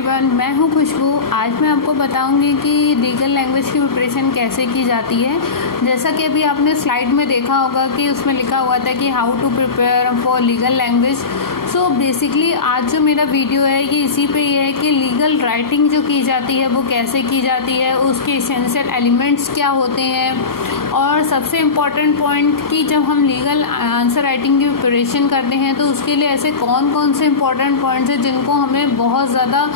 Everyone, मैं हूं खुशबू। आज मैं आपको बताऊंगी कि लीगल लैंग्वेज की प्रिपरेशन कैसे की जाती है। जैसा कि अभी आपने स्लाइड में देखा होगा कि उसमें लिखा हुआ था कि how to prepare for legal language. So basically आज जो मेरा वीडियो है ये इसी पे ये है कि लीगल राइटिंग जो की जाती है वो कैसे की जाती है, उसके एसेंशियल एलिमेंट्स क्या होते हैं, और सबसे इम्पॉर्टेंट पॉइंट कि जब हम लीगल आंसर राइटिंग की प्रिपरेशन करते हैं तो उसके लिए ऐसे कौन कौन से इम्पॉर्टेंट पॉइंट्स हैं जिनको हमें बहुत ज़्यादा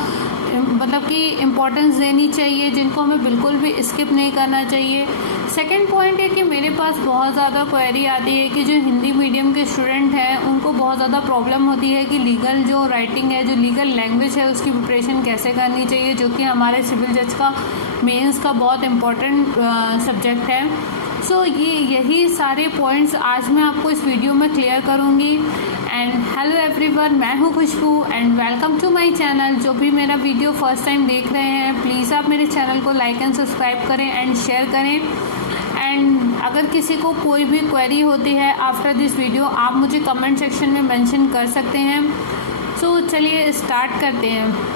मतलब कि इम्पोर्टेंस देनी चाहिए, जिनको हमें बिल्कुल भी स्किप नहीं करना चाहिए। सेकंड पॉइंट है कि मेरे पास बहुत ज़्यादा क्वेरी आती है कि जो हिंदी मीडियम के स्टूडेंट हैं उनको बहुत ज़्यादा प्रॉब्लम होती है कि लीगल जो राइटिंग है, जो लीगल लैंग्वेज है, उसकी प्रिपरेशन कैसे करनी चाहिए, जो कि हमारे सिविल जज का मेंस का बहुत इम्पोर्टेंट सब्जेक्ट है। सो यही सारे पॉइंट्स आज मैं आपको इस वीडियो में क्लियर करूँगी। एंड हेलो एवरीवन, मैं हूँ Khushboo and welcome to my channel. जो भी मेरा वीडियो फर्स्ट टाइम देख रहे हैं प्लीज़ आप मेरे चैनल को लाइक एंड सब्सक्राइब करें एंड शेयर करें। एंड अगर किसी को कोई भी क्वेरी होती है आफ्टर दिस वीडियो आप मुझे कमेंट सेक्शन में मेंशन कर सकते हैं। सो चलिए स्टार्ट करते हैं।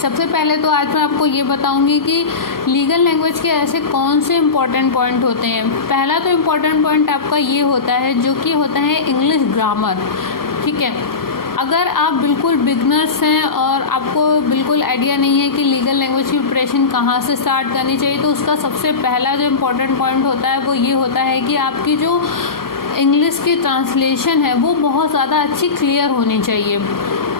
सबसे पहले तो आज मैं आपको ये बताऊंगी कि लीगल लैंग्वेज के ऐसे कौन से इम्पॉर्टेंट पॉइंट होते हैं। पहला तो इम्पॉर्टेंट पॉइंट आपका ये होता है जो कि होता है इंग्लिश ग्रामर। ठीक है, अगर आप बिल्कुल बिगनर्स हैं और आपको बिल्कुल आइडिया नहीं है कि लीगल लैंग्वेज की प्रिपरेशन कहाँ से स्टार्ट करनी चाहिए, तो उसका सबसे पहला जो इम्पोर्टेंट पॉइंट होता है वो ये होता है कि आपकी जो इंग्लिश की ट्रांसलेशन है वो बहुत ज़्यादा अच्छी क्लियर होनी चाहिए।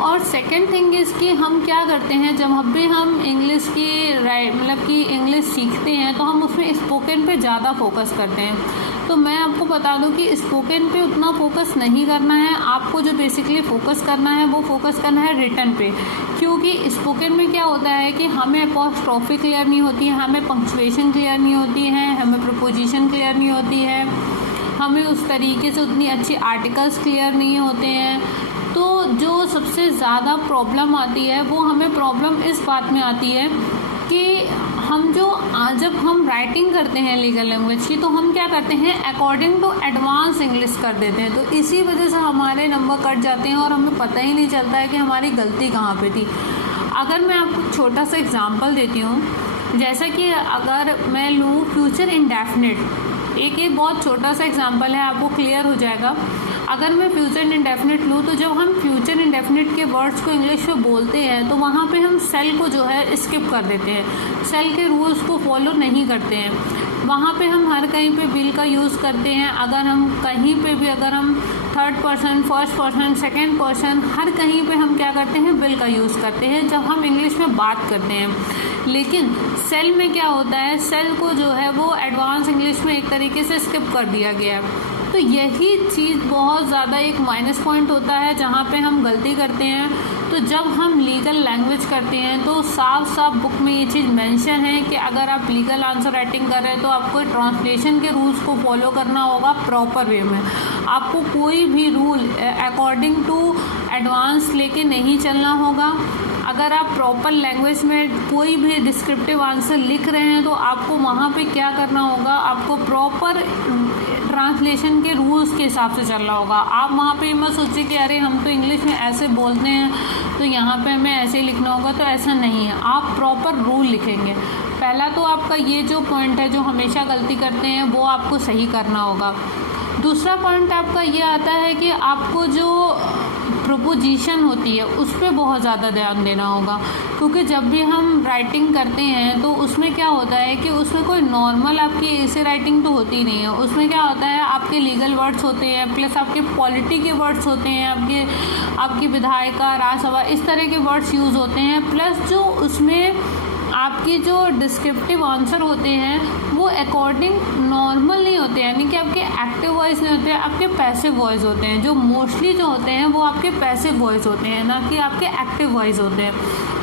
और सेकंड थिंग इज़ कि हम क्या करते हैं, जब भी हम इंग्लिश की मतलब कि इंग्लिश सीखते हैं तो हम उसमें स्पोकन पे ज़्यादा फोकस करते हैं। तो मैं आपको बता दूं कि स्पोकन पे उतना फोकस नहीं करना है। आपको जो बेसिकली फोकस करना है वो फोकस करना है रिटन पे, क्योंकि स्पोकन में क्या होता है कि हमें अपॉस्ट्रोफी क्लियर नहीं होती है, हमें पंक्चुएशन क्लियर नहीं होती है, हमें प्रपोजिशन क्लियर नहीं होती है, हमें उस तरीके से उतनी अच्छी आर्टिकल्स क्लियर नहीं होते हैं। तो जो सबसे ज़्यादा प्रॉब्लम आती है वो हमें प्रॉब्लम इस बात में आती है कि हम जब हम राइटिंग करते हैं लीगल लैंग्वेज की तो हम क्या करते हैं अकॉर्डिंग टू एडवांस इंग्लिश कर देते हैं। तो इसी वजह से हमारे नंबर कट जाते हैं और हमें पता ही नहीं चलता है कि हमारी गलती कहाँ पे थी। अगर मैं आपको छोटा सा एग्जांपल देती हूँ, जैसा कि अगर मैं लूँ फ्यूचर इंडेफिनिट, ये बहुत छोटा सा एग्जांपल है, आपको क्लियर हो जाएगा। अगर मैं फ्यूचर इंडेफिनिट लूँ तो जब हम फ्यूचर इंडेफिनिट के वर्ड्स को इंग्लिश में बोलते हैं तो वहाँ पे हम सेल को जो है स्किप कर देते हैं, सेल के रूल्स को फॉलो नहीं करते हैं। वहाँ पे हम हर कहीं पे विल का यूज़ करते हैं। अगर हम कहीं पे भी अगर हम third person, first person, second person, हर कहीं पे हम क्या करते हैं विल का यूज़ करते हैं जब हम इंग्लिश में बात करते हैं। लेकिन सेल में क्या होता है, सेल को जो है वो एडवांस इंग्लिश में एक तरीके से स्किप कर दिया गया है। तो यही चीज़ बहुत ज़्यादा एक माइनस पॉइंट होता है जहाँ पे हम गलती करते हैं। तो जब हम लीगल लैंग्वेज करते हैं तो साफ साफ बुक में ये चीज़ मेंशन है कि अगर आप लीगल आंसर राइटिंग कर रहे हैं तो आपको ट्रांसलेशन के रूल्स को फॉलो करना होगा प्रॉपर वे में। आपको कोई भी रूल अकॉर्डिंग टू एडवांस लेके नहीं चलना होगा। अगर आप प्रॉपर लैंग्वेज में कोई भी डिस्क्रिप्टिव आंसर लिख रहे हैं तो आपको वहाँ पे क्या करना होगा, आपको प्रॉपर ट्रांसलेशन के रूल्स के हिसाब से चलना होगा। आप वहाँ पे मत सोचिए कि अरे हम तो इंग्लिश में ऐसे बोलते हैं तो यहाँ पे हमें ऐसे ही लिखना होगा, तो ऐसा नहीं है। आप प्रॉपर रूल लिखेंगे। पहला तो आपका ये जो पॉइंट है जो हमेशा गलती करते हैं वो आपको सही करना होगा। दूसरा पॉइंट आपका ये आता है कि आपको जो प्रोपोजिशन होती है उस पर बहुत ज़्यादा ध्यान देना होगा, क्योंकि जब भी हम राइटिंग करते हैं तो उसमें क्या होता है कि उसमें कोई नॉर्मल आपकी ऐसे राइटिंग तो होती नहीं है। उसमें क्या होता है आपके लीगल वर्ड्स होते हैं, प्लस आपके पॉलिटी के वर्ड्स होते हैं, आपकी विधायिका, राज्यसभा, इस तरह के वर्ड्स यूज़ होते हैं। प्लस जो उसमें आपकी जो डिस्क्रिप्टिव आंसर होते हैं वो अकॉर्डिंग नॉर्मल नहीं होते हैं, यानी कि आपके एक्टिव वॉइस नहीं होते हैं, आपके पैसिव वॉइस होते हैं। जो मोस्टली जो होते हैं वो आपके पैसिव वॉइस होते हैं, ना कि आपके एक्टिव वॉइस होते हैं।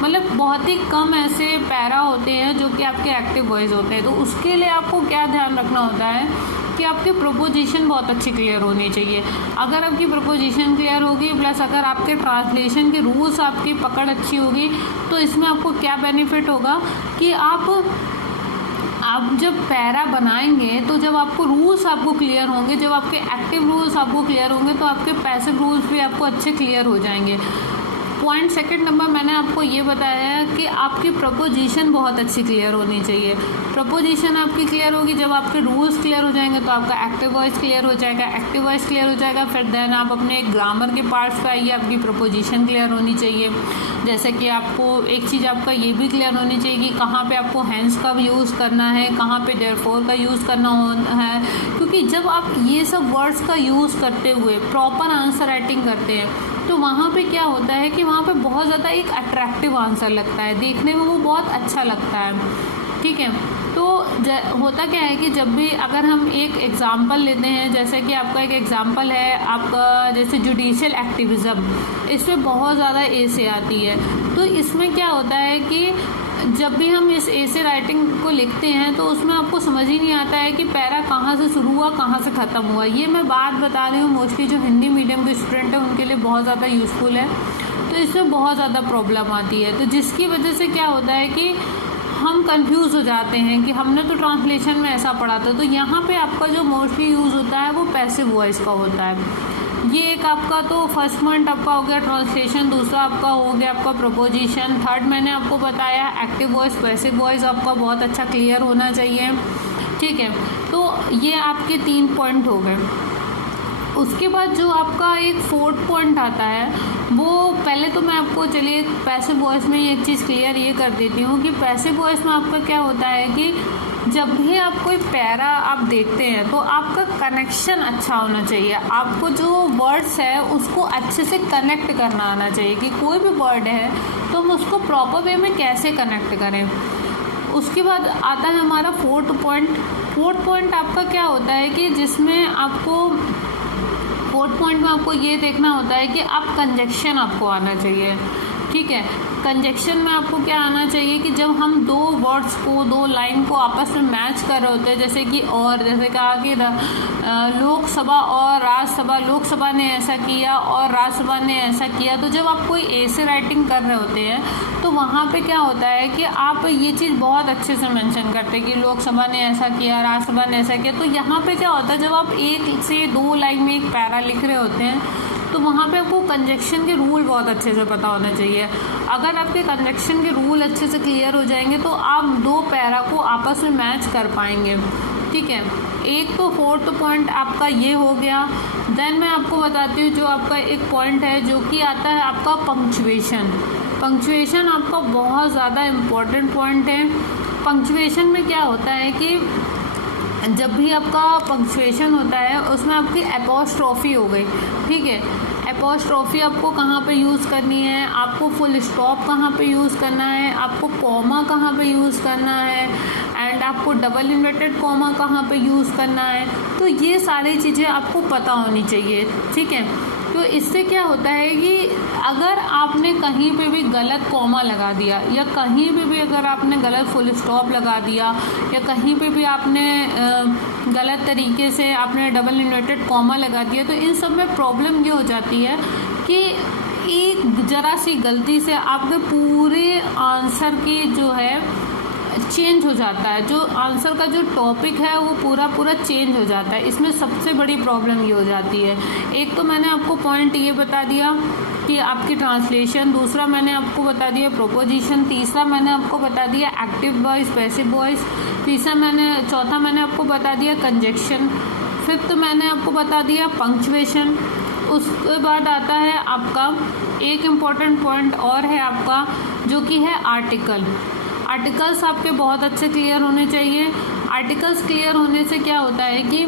मतलब बहुत ही कम ऐसे पैरा होते हैं जो कि आपके एक्टिव वॉइस होते हैं। तो उसके लिए आपको क्या ध्यान रखना होता है कि आपकी प्रोपोजिशन बहुत अच्छी क्लियर होनी चाहिए। अगर आपकी प्रोपोजिशन क्लियर होगी प्लस अगर आपके ट्रांसलेशन के रूल्स आपकी पकड़ अच्छी होगी तो इसमें आपको क्या बेनिफिट होगा कि आप जब पैरा बनाएंगे तो जब आपको रूल्स आपको क्लियर होंगे, जब आपके एक्टिव रूल्स आपको क्लियर होंगे तो आपके पैसिव रूल्स भी आपको अच्छे क्लियर हो जाएंगे। पॉइंट सेकंड नंबर मैंने आपको ये बताया है कि आपकी प्रपोजिशन बहुत अच्छी क्लियर होनी चाहिए। प्रपोजिशन आपकी क्लियर होगी जब आपके रूल्स क्लियर हो जाएंगे तो आपका एक्टिव वॉइस क्लियर हो जाएगा, एक्टिव वॉइस क्लियर हो जाएगा, फिर देन आप अपने ग्रामर के पार्ट्स पे आइए, आपकी प्रपोजिशन क्लियर होनी चाहिए। जैसे कि आपको एक चीज़ आपका ये भी क्लियर होनी चाहिए कि कहाँ पे आपको हैंस का यूज़ करना है, कहाँ पे देयरफॉर का यूज़ करना है, क्योंकि जब आप ये सब वर्ड्स का यूज़ करते हुए प्रॉपर आंसर राइटिंग करते हैं तो वहाँ पे क्या होता है कि वहाँ पे बहुत ज़्यादा एक अट्रैक्टिव आंसर लगता है, देखने में वो बहुत अच्छा लगता है। ठीक है, तो होता क्या है कि जब भी अगर हम एक एग्ज़ाम्पल लेते हैं, जैसे कि आपका एक एग्ज़ाम्पल है आपका जैसे जुडिशियल एक्टिविज़म, इसमें बहुत ज़्यादा ए से आती है। तो इसमें क्या होता है कि जब भी हम इस ऐसे राइटिंग को लिखते हैं तो उसमें आपको समझ ही नहीं आता है कि पैरा कहाँ से शुरू हुआ कहाँ से ख़त्म हुआ। ये मैं बात बता रही हूँ मोस्टली जो हिंदी मीडियम के स्टूडेंट हैं उनके लिए बहुत ज़्यादा यूज़फुल है। तो इसमें बहुत ज़्यादा प्रॉब्लम आती है, तो जिसकी वजह से क्या होता है कि हम कंफ्यूज हो जाते हैं कि हमने तो ट्रांसलेशन में ऐसा पढ़ा था। तो यहाँ पे आपका जो मोस्टली यूज़ होता है वो पैसिव वॉइस का होता है। ये एक आपका तो फर्स्ट पॉइंट आपका हो गया ट्रांसलेशन, दूसरा आपका हो गया आपका प्रपोजिशन, थर्ड मैंने आपको बताया एक्टिव वॉइस, पैसिव वॉइस आपका बहुत अच्छा क्लियर होना चाहिए। ठीक है, तो ये आपके 3 पॉइंट हो गए। उसके बाद जो आपका एक 4th पॉइंट आता है वो पहले तो मैं आपको चलिए पैसिव वॉइस में एक चीज़ क्लियर ये कर देती हूँ कि पैसिव वॉइस में आपका क्या होता है कि जब भी आप कोई पैरा आप देखते हैं तो आपका कनेक्शन अच्छा होना चाहिए, आपको जो वर्ड्स है उसको अच्छे से कनेक्ट करना आना चाहिए कि कोई भी वर्ड है तो हम उसको प्रॉपर वे में कैसे कनेक्ट करें। उसके बाद आता है हमारा 4th पॉइंट। 4th पॉइंट आपका क्या होता है कि जिसमें आपको 4th पॉइंट में आपको ये देखना होता है कि आप कंजक्शन आपको आना चाहिए। ठीक है, कंजक्शन में आपको क्या आना चाहिए कि जब हम 2 वर्ड्स को 2 लाइन को आपस में मैच कर रहे होते हैं, जैसे कि और जैसे कहा कि लोकसभा और राज्यसभा, लोकसभा ने ऐसा किया और राज्यसभा ने ऐसा किया, तो जब आप कोई ऐसे राइटिंग कर रहे होते हैं तो वहाँ पे क्या होता है कि आप ये चीज़ बहुत अच्छे से मेंशन करते हैं कि लोकसभा ने ऐसा किया, राज्यसभा ने ऐसा किया। तो यहाँ पे क्या होता है जब आप 1 से 2 लाइन में एक पैरा लिख रहे होते हैं तो वहाँ पे आपको कंजक्शन के रूल बहुत अच्छे से पता होना चाहिए। अगर आपके कंजक्शन के रूल अच्छे से क्लियर हो जाएंगे तो आप 2 पैरा को आपस में मैच कर पाएंगे। ठीक है, एक तो 4th पॉइंट आपका ये हो गया। देन मैं आपको बताती हूँ जो आपका एक पॉइंट है जो कि आता है आपका पंक्चुएशन। पंक्चुएशन आपका बहुत ज़्यादा इम्पोर्टेंट पॉइंट है। पंक्चुएशन में क्या होता है कि जब भी आपका पंक्चुएशन होता है उसमें आपकी एपोस्ट्रोफी हो गई। ठीक है, एपोस्ट्रोफी आपको कहाँ पे यूज़ करनी है, आपको फुल स्टॉप कहाँ पे यूज़ करना है, आपको कॉमा कहाँ पे यूज़ करना है, एंड आपको डबल इन्वर्टेड कॉमा कहाँ पे यूज़ करना है। तो ये सारी चीज़ें आपको पता होनी चाहिए। ठीक है, तो इससे क्या होता है कि अगर आपने कहीं पे भी गलत कॉमा लगा दिया या कहीं पे भी अगर आपने गलत फुल स्टॉप लगा दिया या कहीं पे भी आपने गलत तरीके से आपने डबल इन्वर्टेड कॉमा लगा दिया तो इन सब में प्रॉब्लम ये हो जाती है कि एक ज़रा सी गलती से आपके पूरे आंसर की जो है चेंज हो जाता है, जो आंसर का जो टॉपिक है वो पूरा चेंज हो जाता है। इसमें सबसे बड़ी प्रॉब्लम ये हो जाती है। एक तो मैंने आपको पॉइंट ये बता दिया कि आपकी ट्रांसलेशन, दूसरा मैंने आपको बता दिया प्रोपोजिशन, तीसरा मैंने आपको बता दिया एक्टिव वॉइस, पैसिव वॉइस, चौथा मैंने आपको बता दिया कंजक्शन, 5th मैंने आपको बता दिया पंक्चुएशन। उसके बाद आता है आपका एक इम्पॉर्टेंट पॉइंट और है आपका जो कि है आर्टिकल। आर्टिकल्स आपके बहुत अच्छे क्लियर होने चाहिए। आर्टिकल्स क्लियर होने से क्या होता है कि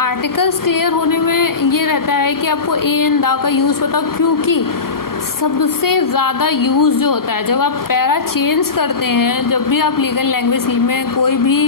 आर्टिकल्स क्लियर होने में ये रहता है कि आपको ए एंड दा का यूज़ पता, क्योंकि सबसे ज़्यादा यूज़ जो होता है जब आप पैरा चेंज करते हैं, जब भी आप लीगल लैंग्वेज में कोई भी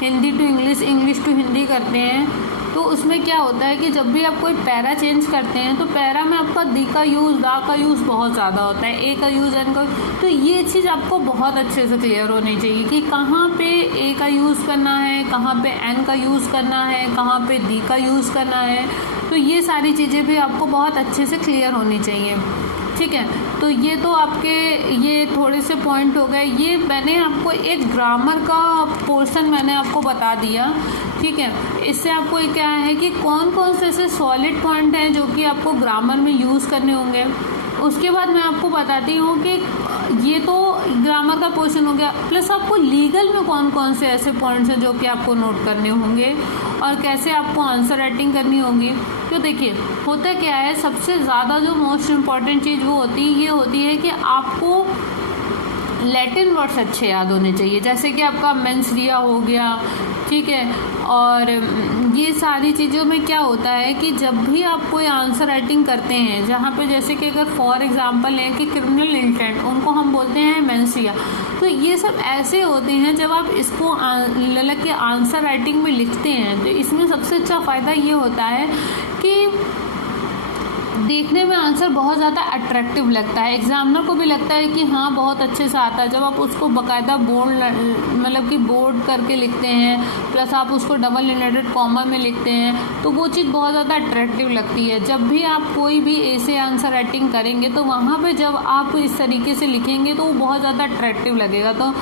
Hindi to English, English to Hindi करते हैं तो उसमें क्या होता है कि जब भी आप कोई पैरा चेंज करते हैं तो पैरा में आपका दी का यूज़, दा का यूज़ बहुत ज़्यादा होता है, ए का यूज़, एन का। तो ये चीज़ आपको बहुत अच्छे से क्लियर होनी चाहिए कि कहाँ पे ए का यूज़ करना है, कहाँ पे एन का यूज़ करना है, कहाँ पे दी का यूज़ करना है। तो ये सारी चीज़ें भी आपको बहुत अच्छे से क्लियर होनी चाहिए। ठीक है। तो ये तो आपके ये थोड़े से पॉइंट हो गए। ये मैंने आपको एक ग्रामर का पोर्शन मैंने आपको बता दिया, ठीक है। इससे आपको क्या है कि कौन कौन से ऐसे सॉलिड पॉइंट हैं जो कि आपको ग्रामर में यूज़ करने होंगे। उसके बाद मैं आपको बताती हूँ कि ये तो ग्रामर का पोर्शन हो गया, प्लस आपको लीगल में कौन कौन से ऐसे पॉइंट्स हैं जो कि आपको नोट करने होंगे और कैसे आपको आंसर राइटिंग करनी होगी। तो देखिए होता क्या है, सबसे ज़्यादा जो मोस्ट इम्पॉर्टेंट चीज़ वो होती है कि आपको लैटिन वर्ड्स अच्छे याद होने चाहिए, जैसे कि आपका मेंस रिया हो गया, ठीक है। और ये सारी चीज़ों में क्या होता है कि जब भी आप कोई आंसर राइटिंग करते हैं, जहाँ पे जैसे कि अगर फॉर एग्जांपल है कि क्रिमिनल इंटेंट, उनको हम बोलते हैं मेंस रिया, तो ये सब ऐसे होते हैं जब आप इसको ललक के आंसर राइटिंग में लिखते हैं तो इसमें सबसे अच्छा फ़ायदा ये होता है कि देखने में आंसर बहुत ज़्यादा अट्रैक्टिव लगता है, एग्जामिनर को भी लगता है कि हाँ बहुत अच्छे से आता है। जब आप उसको बाकायदा बोर्ड मतलब कि बोर्ड करके लिखते हैं, प्लस आप उसको डबल इनवर्टेड कॉमा में लिखते हैं, तो वो चीज़ बहुत ज़्यादा अट्रैक्टिव लगती है। जब भी आप कोई भी ऐसे आंसर राइटिंग करेंगे तो वहाँ पर जब आप इस तरीके से लिखेंगे तो वो बहुत ज़्यादा अट्रैक्टिव लगेगा। तो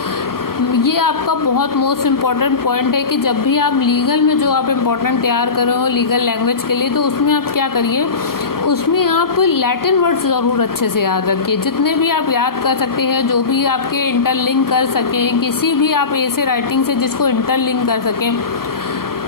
ये आपका बहुत मोस्ट इम्पॉर्टेंट पॉइंट है कि जब भी आप लीगल में जो आप इम्पोर्टेंट तैयार कर रहे हो लीगल लैंग्वेज के लिए, तो उसमें आप क्या करिए, उसमें आप लैटिन वर्ड्स ज़रूर अच्छे से याद रखिए, जितने भी आप याद कर सकते हैं, जो भी आपके इंटरलिंक कर सकें किसी भी आप ऐसे राइटिंग से जिसको इंटरलिंक कर सकें।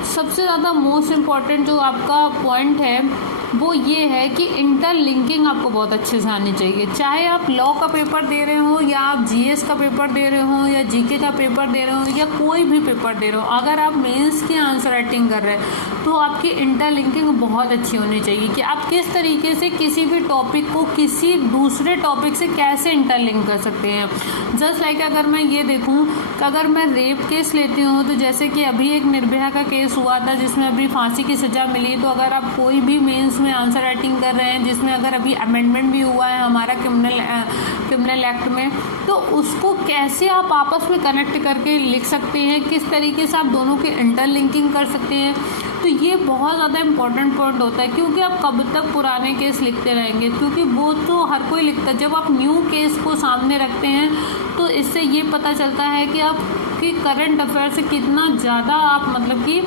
सबसे ज़्यादा मोस्ट इम्पॉर्टेंट जो आपका पॉइंट है वो ये है कि इंटरलिंकिंग आपको बहुत अच्छे से आनी चाहिए। चाहे आप लॉ का पेपर दे रहे हो या आप जीएस का पेपर दे रहे हो या जीके का पेपर दे रहे हो या कोई भी पेपर दे रहे हो, अगर आप मेंस की आंसर राइटिंग कर रहे हैं तो आपकी इंटरलिंकिंग बहुत अच्छी होनी चाहिए कि आप किस तरीके से किसी भी टॉपिक को किसी दूसरे टॉपिक से कैसे इंटरलिंक कर सकते हैं। जस्ट लाइक अगर मैं ये देखूँ कि अगर मैं रेप केस लेती हूँ तो जैसे कि अभी एक निर्भया का केस हुआ था जिसमें अभी फांसी की सज़ा मिली, तो अगर आप कोई भी मेंस में आंसर राइटिंग कर रहे हैं जिसमें अगर अभी अमेंडमेंट भी हुआ है हमारा क्रिमिनल एक्ट में, तो उसको कैसे आप आपस में कनेक्ट करके लिख सकते हैं, किस तरीके से आप दोनों की इंटरलिंकिंग कर सकते हैं। तो ये बहुत ज़्यादा इम्पोर्टेंट पॉइंट होता है, क्योंकि आप कब तक पुराने केस लिखते रहेंगे, क्योंकि वो तो हर कोई लिखता है। जब आप न्यू केस को सामने रखते हैं तो इससे ये पता चलता है कि आप कि करंट अफेयर से कितना ज़्यादा आप मतलब कि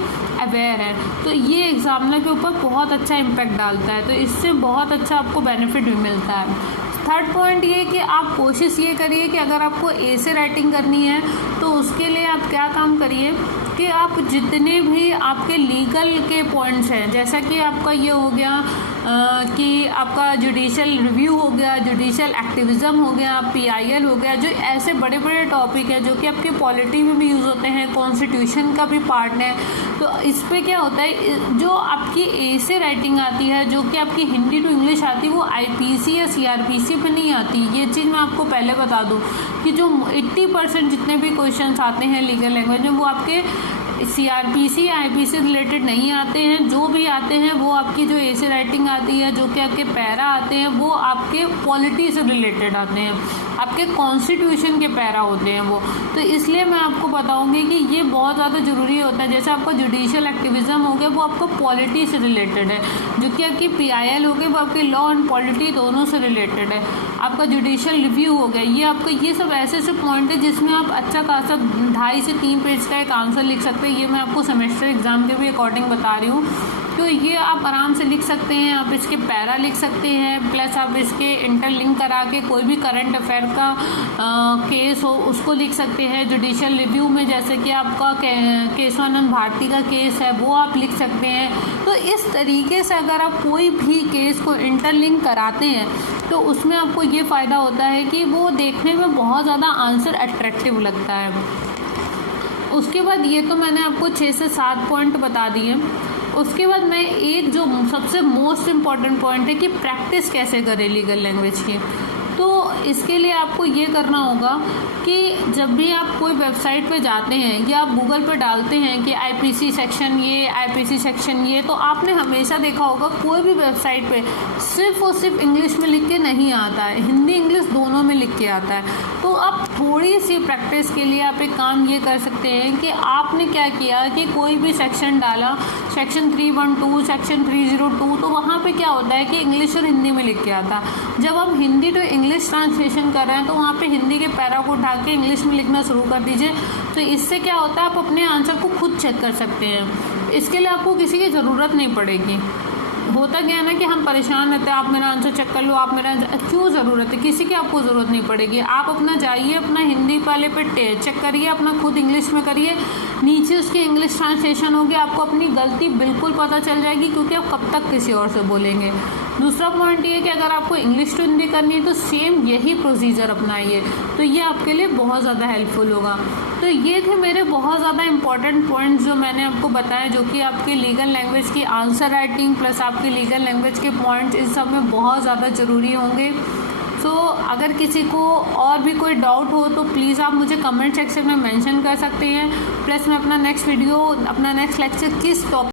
अवेयर है। तो ये एग्जामिनर के ऊपर बहुत अच्छा इम्पैक्ट डालता है, तो इससे बहुत अच्छा आपको बेनिफिट भी मिलता है। थर्ड पॉइंट ये कि आप कोशिश ये करिए कि अगर आपको ऐसे राइटिंग करनी है तो उसके लिए आप क्या काम करिए कि आप जितने भी आपके लीगल के पॉइंट्स हैं, जैसा कि आपका ये हो गया कि आपका जुडिशल रिव्यू हो गया, जुडिशल एक्टिविज़म हो गया, पीआईएल हो गया, जो ऐसे बड़े बड़े टॉपिक है जो कि आपके पॉलिटी में भी यूज़ होते हैं, कॉन्स्टिट्यूशन का भी पार्ट है। तो इस पे क्या होता है, जो आपकी ऐसे राइटिंग आती है जो कि आपकी हिंदी टू इंग्लिश आती है वो आईपीसी या सीआरपीसी पे नहीं आती। ये चीज़ मैं आपको पहले बता दूं कि जो 80% जितने भी क्वेश्चंस आते हैं लीगल लैंग्वेज में वो आपके सीआरपीसी या आईपीसी रिलेटेड नहीं आते हैं। जो भी आते हैं वो आपकी जो ऐसे राइटिंग आती है, जो कि आपके पैरा आते हैं, वो आपके पॉलिटी से रिलेटेड आते हैं, आपके कॉन्स्टिट्यूशन के पैरा होते हैं वो। तो इसलिए मैं आपको बताऊंगी कि ये बहुत ज़्यादा ज़रूरी होता है। जैसे आपका जुडिशियल एक्टिविज़म हो गया वो आपका पॉलिटी से रिलेटेड है, जो कि आपकी पीआईएल हो गई वो आपकी लॉ एंड पॉलिटी दोनों से रिलेटेड है। आपका जुडिशियल रिव्यू हो गया, ये आपका ये सब ऐसे ऐसे पॉइंट है जिसमें आप अच्छा खासा 2.5 से 3 पेज का एक आंसर लिख सकते हैं। ये मैं आपको सेमेस्टर एग्जाम के भी अकॉर्डिंग बता रही हूँ। तो ये आप आराम से लिख सकते हैं, आप इसके पैरा लिख सकते हैं, प्लस आप इसके इंटरलिंक करा के कोई भी करंट अफेयर का केस हो उसको लिख सकते हैं। जुडिशियल रिव्यू में जैसे कि आपका केशवानंद भारती का केस है वो आप लिख सकते हैं। तो इस तरीके से अगर आप कोई भी केस को इंटरलिंक कराते हैं तो उसमें आपको ये फ़ायदा होता है कि वो देखने में बहुत ज़्यादा आंसर अट्रैक्टिव लगता है। उसके बाद ये तो मैंने आपको 6 से 7 पॉइंट बता दिए। उसके बाद मैं एक जो सबसे मोस्ट इम्पॉर्टेंट पॉइंट है कि प्रैक्टिस कैसे करें लीगल लैंग्वेज की, तो इसके लिए आपको ये करना होगा कि जब भी आप कोई वेबसाइट पे जाते हैं या आप गूगल पे डालते हैं कि आईपीसी सेक्शन ये, आईपीसी सेक्शन ये, तो आपने हमेशा देखा होगा कोई भी वेबसाइट पे सिर्फ और सिर्फ इंग्लिश में लिख के नहीं आता है, हिंदी इंग्लिश दोनों में लिख के आता है। तो आप थोड़ी सी प्रैक्टिस के लिए आप एक काम ये कर सकते हैं कि आपने क्या किया कि कोई भी सेक्शन डाला, सेक्शन 312, सेक्शन 302, तो वहाँ पे क्या होता है कि इंग्लिश और हिंदी में लिख के आता। जब हम हिंदी टू इंग्लिश ट्रांसलेशन कर रहे हैं तो वहाँ पे हिंदी के पैरा को उठा के इंग्लिश में लिखना शुरू कर दीजिए। तो इससे क्या होता है, आप अपने आंसर को खुद चेक कर सकते हैं। इसके लिए आपको किसी की ज़रूरत नहीं पड़ेगी। होता क्या है ना कि हम परेशान रहते हैं, आप मेरा आंसर चेक कर लो, आप मेरा, क्यों ज़रूरत है, किसी की आपको ज़रूरत नहीं पड़ेगी। आप अपना जाइए, अपना हिंदी वाले पे चेक करिए, अपना खुद इंग्लिश में करिए, नीचे उसकी इंग्लिश ट्रांसलेशन होगी, आपको अपनी गलती बिल्कुल पता चल जाएगी, क्योंकि आप कब तक किसी और से बोलेंगे। दूसरा पॉइंट ये है कि अगर आपको इंग्लिश टू हिंदी करनी है तो सेम यही प्रोसीजर अपनाइए, तो ये आपके लिए बहुत ज़्यादा हेल्पफुल होगा। तो ये थे मेरे बहुत ज़्यादा इंपॉर्टेंट पॉइंट्स जो मैंने आपको बताए, जो कि आपके लीगल लैंग्वेज की आंसर राइटिंग प्लस आपके लीगल लैंग्वेज के पॉइंट्स इस सब में बहुत ज़्यादा ज़रूरी होंगे। तो अगर किसी को और भी कोई डाउट हो तो प्लीज़ आप मुझे कमेंट सेक्शन में मेंशन कर सकते हैं। प्लस मैं अपना नेक्स्ट वीडियो, अपना नेक्स्ट लेक्चर किस टॉपिक